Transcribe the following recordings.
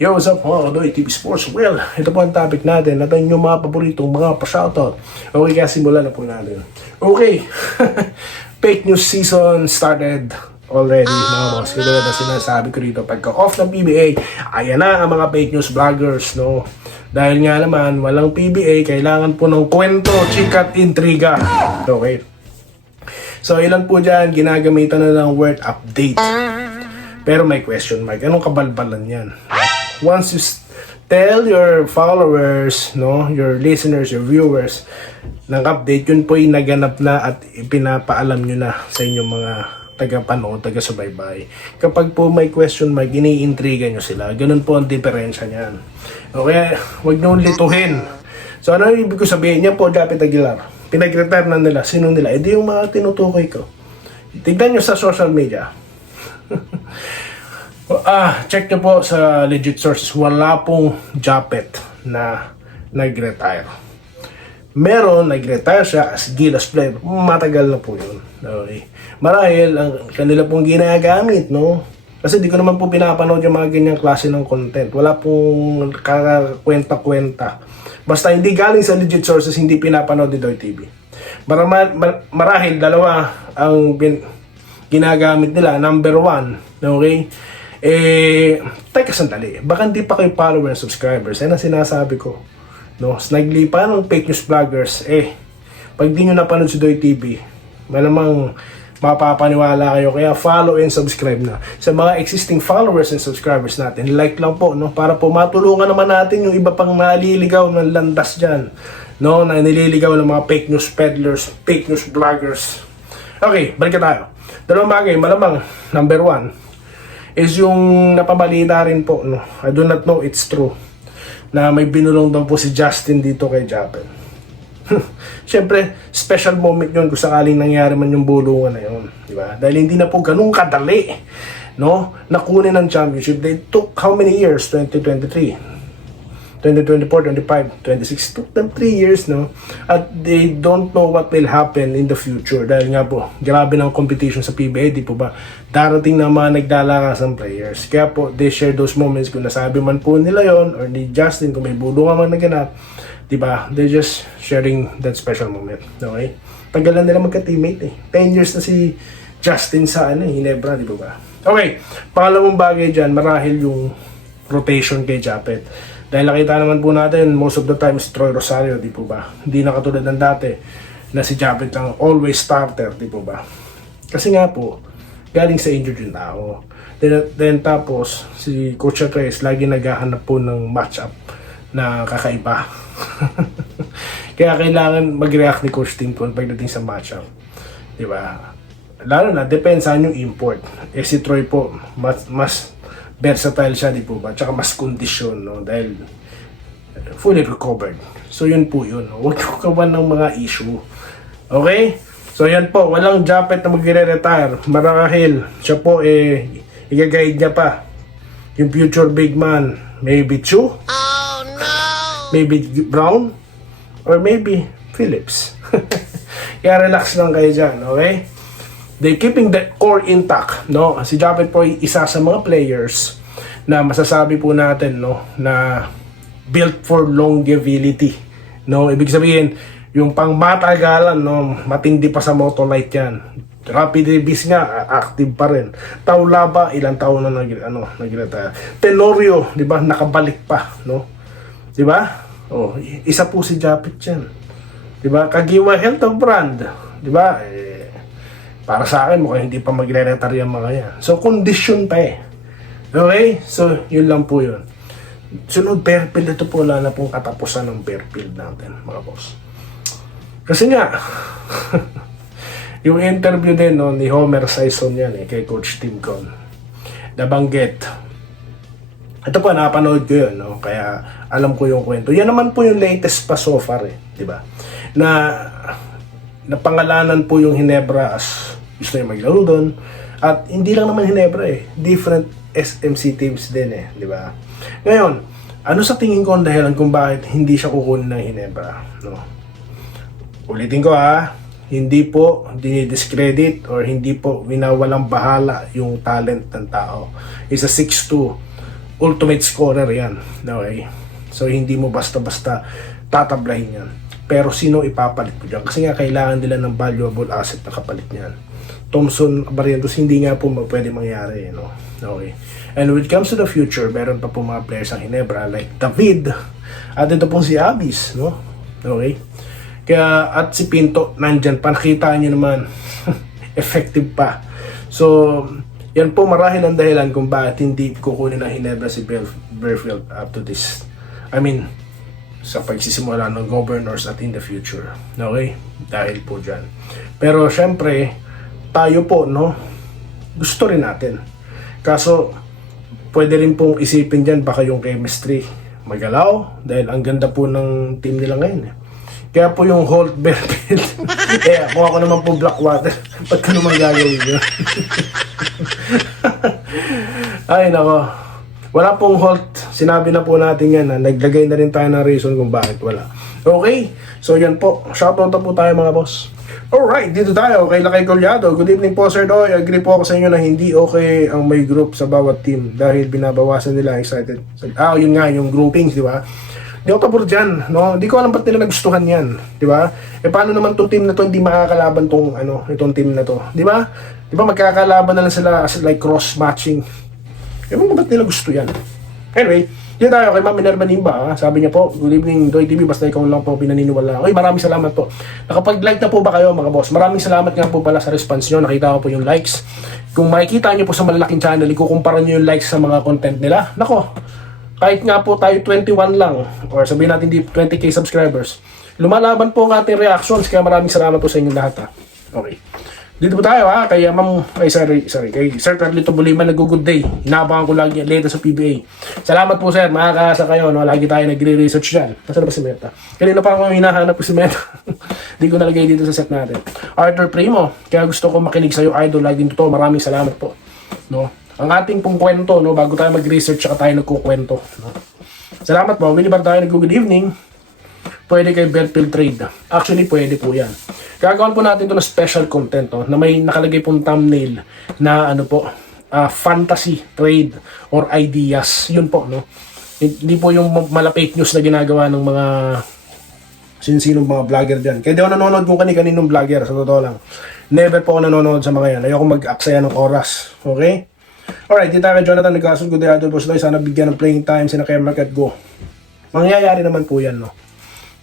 Yo, what's up mga Kadoy TV Sports? Well, ito po ang topic natin. Ito yung mga paboritong mga pa-shoutout. Okay, kaya simulan na po natin. Okay, fake news season started already mga boss. Kaya na sinasabi ko dito, pagka off ng PBA, ayan na ang mga fake news vloggers, no? Dahil nga naman, walang PBA, kailangan po ng kwento, chikat, intriga. Okay. So, ilan po dyan, ginagamitan na ng word update. Pero may question mark. Anong kabalbalan yan? Once you tell your followers, no, your listeners, your viewers, ng update, yun po yung naganap na at ipinapaalam nyo na sa inyong mga taga-panood, taga-subaybay. Kapag po may question mark, iniintriga nyo sila. Ganun po ang diferensya niyan. Okay, huwag nyo lituhin. So, ano yung ibig ko sabihin niya po, Japet Aguilar? Pinag-retire na nila. Sino nila? Edi yung mga tinutukoy ko. Tignan nyo sa social media. Check nyo po sa legit sources. Wala pong Japet na nag-retire. Meron, nag-retire siya as Gilas player. Matagal na po yun. Okay. Marahil, ang kanila pong ginagamit, no? Kasi di ko naman po pinapanood yung mga ganyang klase ng content. Wala pong kakakwenta-kwenta. Basta hindi galing sa legit sources, hindi pinapanood ni Doy TV. Marahil, dalawa ang ginagamit nila. Number one, okay? Teka sandali, baka hindi pa kayo follower and subscribers. Yan ang sinasabi ko, no? Naglipa ng fake news vloggers, pag di nyo napanood si Doy TV, malamang mapapaniwala kayo. Kaya follow and subscribe na. Sa mga existing followers and subscribers natin, like lang po, no? Para po matulungan naman natin yung iba pang naliligaw ng landas dyan, no? Na nililigaw ng mga fake news peddlers, fake news vloggers. Okay, balik tayo. Dalawang bagay, malamang, number one, is yung napabalita rin po, no? I do not know it's true, na may binulong daw po si Justin dito kay Japet. Siyempre, special moment yun kung sakaling nangyari man yung bulungan na yun, di ba? Dahil hindi na po ganun kadali, no? Nakunin ng championship. They took how many years? 2023, 2024, 25, 26, took them 3 years, no? At they don't know what will happen in the future. Dahil nga po, grabe ng competition sa PBA, di po ba? Darating na mga nagdalakas ng players. Kaya po, they share those moments. Kung nasabi man po nila yon or ni Justin, kung may bulungan man naganap, di ba? They're just sharing that special moment. Okay? Tagalan nila magka-teammate 10 years na si Justin sa Ginebra, di ba? Okay, pangalawang bagay dyan, marahil yung rotation kay Japet. Dahil nakita naman po natin, most of the time is Troy Rosario, di po ba? Hindi na katulad ng dati na si Japet ang always starter, di po ba? Kasi nga po, galing sa injured yung tao. Then tapos, si Coach Atres lagi naghahanap po ng matchup na kakaiba. Kaya kailangan mag-react ni Coach Tim Con pagdating sa matchup. Di ba? Lalo na, depends sa yung import. Si Troy po, mas versatile siya, di po ba? Tsaka mas kondisyon, no? Dahil fully recovered. So, yun po yun. Huwag ko kawan ng mga issue. Okay? So, yan po. Walang Japet na magre-retire. Marahil, siya po, i-guide niya pa. Yung future big man. Maybe Chu? Oh, no! Maybe Brown? Or maybe Phillips. Kaya relax lang kayo dyan, okay? They keeping the core intact, no? Si Japet po ay isa sa mga players na masasabi po natin, no, na built for longevity, no? Ibig sabihin, yung pangmatagalan, no, matindi pa sa Motolite yan. Rapid release nga, active pa rin. Taulaba, ilang taon na nag-retire. Tenorio, di ba, nakabalik pa, no? Di ba? Oh, isa po si Japet yan. Di ba? Kagiwa Health of Brand, di ba? Para sa akin, mukhang hindi pa magre-retire yung mga yan. So, condition pa Okay? So, yun lang po yun. Sunod, Fairfield. Ito po, wala na pong katapusan ng Fairfield natin, mga boss. Kasi nga, yung interview din, no, ni Homer Sison yan, kay Coach Tim Con. Nabanggit. Ito po, napanood ko yun, no? Kaya alam ko yung kwento. Yan naman po yung latest pa so far, di ba? Na pangalanan po yung Ginebra as gusto niya maglaro doon. At hindi lang naman Ginebra different SMC teams din di ba? Ngayon, ano sa tingin ko ang dahilan kung bakit hindi siya kukunin ng Ginebra, no? Ulitin ko hindi po dinidiscredit or hindi po winawalang bahala yung talent ng tao. Isa 6'2", ultimate scorer yan. Okay? So, hindi mo basta-basta tatablahin yan. Pero sino ipapalit mo dyan? Kasi nga, kailangan nila ng valuable asset na kapalit niyan. Thompson, Barrientos, hindi nga po pwede mangyari. No? Okay? And when it comes to the future, meron pa po mga players ang Ginebra like David at ito po si Abis. No? Okay? Kaya, at si Pinto, nandyan pa. Nakita nyo naman, effective pa. So, yan po marahil ang dahilan kung bakit hindi kukunin ng Ginebra si Berfield up to this. I mean, sa pagsisimula ng Governors at in the future. Okay? Dahil po dyan. Pero syempre, tayo po, no? Gusto rin natin. Kaso, pwede rin pong isipin dyan baka yung chemistry magalaw dahil ang ganda po ng team nila ngayon. Kaya po yung Holt Berfield, kaya kung ako naman po Blackwater, ba't ka naman gagawin yun? Ay, nako. Wala pong Holt. Sinabi na po natin yan. Naglagay na rin tayo ng reason kung bakit wala. Okay? So, yan po. Shoutout na po tayo mga boss. Alright, dito tayo kay Lakay Collado. Good evening po, Sir Doy. Agree po ako sa inyo na hindi okay ang may group sa bawat team dahil binabawasan nila excited. Yun nga, yung groupings, di ba? Di ako pabor dyan, no? Di ko alam ba't nila nagustuhan yan, di ba? Paano naman tong team na to hindi makakalaban tong, itong team na to, di ba? Di ba magkakalaban na lang sila as like cross-matching. Ewan ko ba't nila gusto yan. Anyway, dito tayo kay Ma'am Minerva Nimba. Sabi niya po, good evening Doy TV, basta ikaw lang po pinaniniwala. Okay, maraming salamat po. Nakapag-like na po ba kayo mga boss? Maraming salamat nga po pala sa response nyo. Nakita ko po yung likes. Kung makikita nyo po sa malalaking channel, ikukumpara nyo yung likes sa mga content nila. Nako, kahit nga po tayo 21 lang, or sabihin natin di 20k subscribers, lumalaban po ang ating reactions. Kaya maraming salamat po sa inyo lahat. Okay. Dito po tayo kay kay Sir Carlito Buliman, nag-good day. Inaabangan ko lagi later sa PBA. Salamat po sir, makakaasa kayo, no? Lagi tayo nagre-research dyan. Nasaan ba si Meta? Kanina pa ako hinahanap ko si Meta. Hindi ko nalagay dito sa set natin. Arthur Primo, kaya gusto ko makinig sa'yo idol, laging totoo. Maraming salamat po. No? Ang ating pong kwento, no? Bago tayo mag-research, saka tayo nagkukwento. No? Salamat po. Winnie Bartayo, good evening. Pwede kay Berfield trade. Actually, pwede po yan. Gagawin po natin ito na special content na may nakalagay pong thumbnail na fantasy trade or ideas. Yun po, no? Hindi po yung malapit news na ginagawa ng mga sinong mga vlogger dyan. Kaya di ako nanonood kung kaninong vlogger, sa totoo lang. Never po ako nanonood sa mga yan. Ayoko mag-aksaya ng oras. Okay? Alright, dito tayo kay Jonathan Nagkasol. Good day, Idol Boss Doy. Sana bigyan ng playing time sina Kemark at Go. Mangyayari naman po yan, no?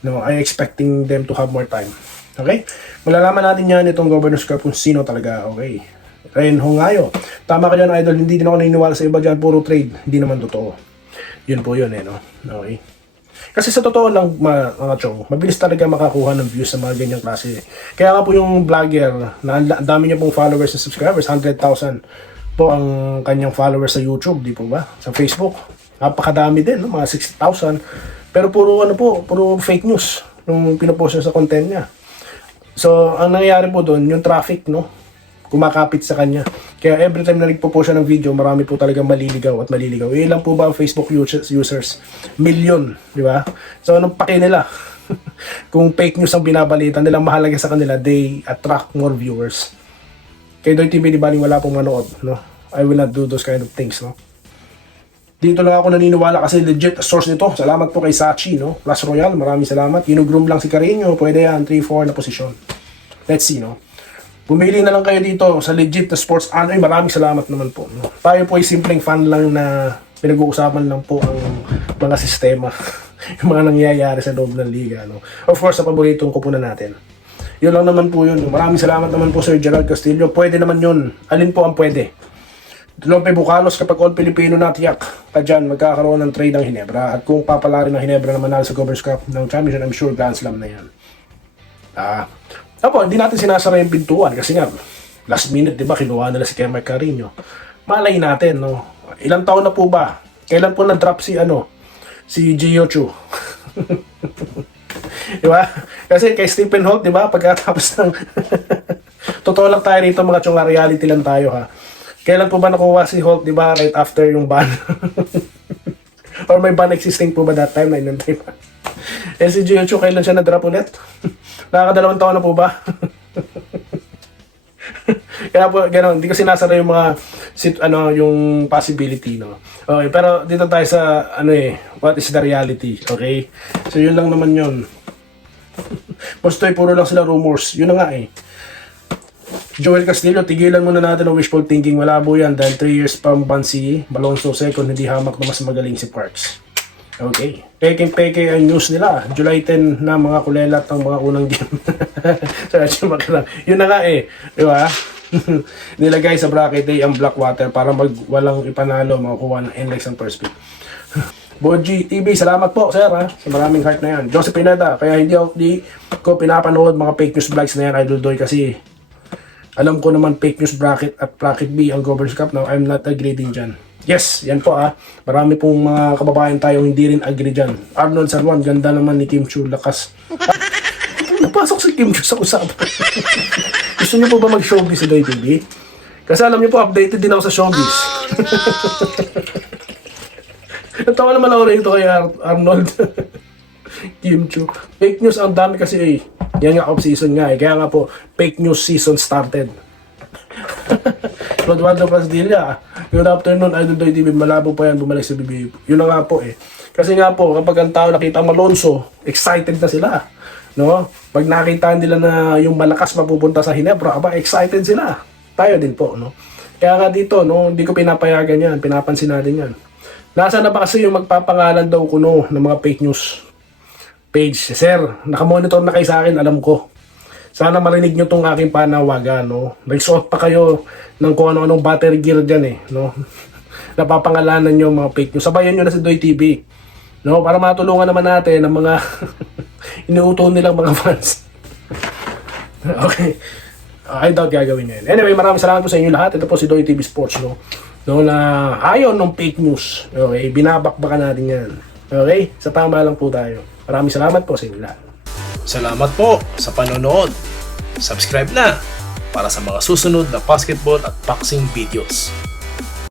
No, I expecting them to have more time. Okay? Malalaman natin yan itong Governor's Cup kung sino talaga. Okay? Ren Hongayo. Tama ka dyan, Idol. Hindi din ako naniniwala sa iba dyan. Puro trade. Hindi naman totoo. Yun po yun, no? Okay? Kasi sa totoo lang, mga chong, mabilis talaga makakuha ng views sa mga ganyang klase. Kaya nga po yung vlogger, na ang dami niya pong followers and subscribers, 100,000 po ang kanyang followers sa YouTube, di po ba? Sa Facebook. Napakadami din, no? Mga 60,000. Pero puro fake news nung pinopost niya sa content niya. So, ang nangyayari po doon, yung traffic, no, kumakapit sa kanya. Kaya every time na nagpo-post siya ng video, marami po talagang maliligaw at maliligaw. Ilan po ba ang Facebook users? Million, di ba? So, anong pake nila? Kung fake news ang binabalita nila, mahalaga sa kanila, they attract more viewers. Kaya Doy TV, di baling wala pong manood, no? I will not do those kind of things, no? Dito lang ako naniniwala kasi legit source nito. Salamat po kay Sachi, no? Clash Royale, maraming salamat. Ginugroom lang si Carreño, pwede yan, 3-4 na posisyon. Let's see, no? Pumili na lang kayo dito sa legit na sports. Maraming salamat naman po. No? Tayo po ay simpleng fan lang na pinag-uusapan lang po ang mga sistema. Yung mga nangyayari sa loob ng liga, no? Of course, sa paboritong kupunan natin. Yun lang naman po yun. Maraming salamat naman po Sir Gerald Castillo. Pwede naman yun. Alin po ang pwede? Lope Bucalos, kapag all Pilipino natiyak ka dyan, magkakaroon ng trade ng Ginebra. At kung papalarin ng Ginebra na manalo sa Governor's Cup ng Championship, I'm sure Grand Slam na yan. Hindi natin sinasara yung pintuan kasi nga, last minute, di ba, kinuha nila si Kemark Carreño. Malay natin, no? Ilang taon na po ba? Kailan po na-drop si Gio Chu? Di ba? Kasi kay Stephen Holt, di ba, pagkatapos ng... Totoo lang tayo rito, mga chunga, reality lang tayo, ha? Kailan po ba nakuha si Holt, di ba, right after yung ban? Or may ban existing po ba that time na inantay pa? Si Gio Chu, kailan siya na-drop ulit? Nakakadalawang taon na po ba? Kaya po, gano'n, hindi ko sinasara yung mga yung possibility, no. Okay, pero dito tayo sa what is the reality, okay? So yun lang naman yun. Basta puro lang sila rumors. Yun na nga eh. Joel Castillo, tigilan muna natin ang wishful thinking. Malabo yan dahil 3 years pa ang ban si Malonzo second, hindi hamak na mas magaling si Parks. Okay. Peke ang news nila. July 10 na mga kulelat ang mga unang game. Yun na nga eh. Di ba? Nilagay sa bracket A ang Blackwater para walang ipanalo, makukuha ng index ang first pick. Boji TV, salamat po sir sa maraming heart na yan. Joseph Pineda, kaya hindi ko pinapanood mga fake news vlogs na yan, Idol Doy, kasi alam ko naman fake news bracket at bracket B ang Governor's Cup. Now I'm not agreeing dyan. Yes, yan po marami pong mga kababayan tayong hindi rin agree dyan. Arnold Sarwan, ganda naman ni Kim Chu, lakas. Napasok si Kim Chu sa usapan. Gusto niyo po ba mag-showbiz sa Doy TV? Kasi alam niyo po, updated din ako sa showbiz. Natawa naman ako rito kay Arnold. Kim Chu. Fake news, ang dami kasi eh. Yan nga off-season nga eh. Kaya nga po, fake news season started. Rodwando Pasdilla, good afternoon, Idol Doy TV, malabo pa yan, bumalik sa BBA. Yun na nga po eh. Kasi nga po, kapag ang tao nakita Malonzo, excited na sila. No? Pag nakita nila na yung malakas mapupunta sa Hinebra, excited sila. Tayo din po, no? Kaya nga dito, no, hindi ko pinapayagan yan, pinapansin natin yan. Nasa na ba kasi yung magpapangalan daw kuno ng mga fake news page? Sir, nakamonitor na kayo sa akin, alam ko. Sana marinig nyo tong aking panawagan, no? Nagsuot pa kayo ng kung ano-anong battery gear dyan eh, no? Napapangalanan nyo mga fake news. Sabayan nyo na si Doy TV, no? Para matulungan naman natin ang mga inuuto nilang mga fans. Okay. I doubt gagawin nyo yun. Anyway, maraming salamat po sa inyo lahat. Ito po si Doy TV Sports, no? No, na ayaw ng fake news. Okay, binabakbakan natin yan. Okay? Sa tama lang po tayo. Maraming salamat po sa inyo lahat. Salamat po sa panonood. Subscribe na para sa mga susunod na basketball at boxing videos.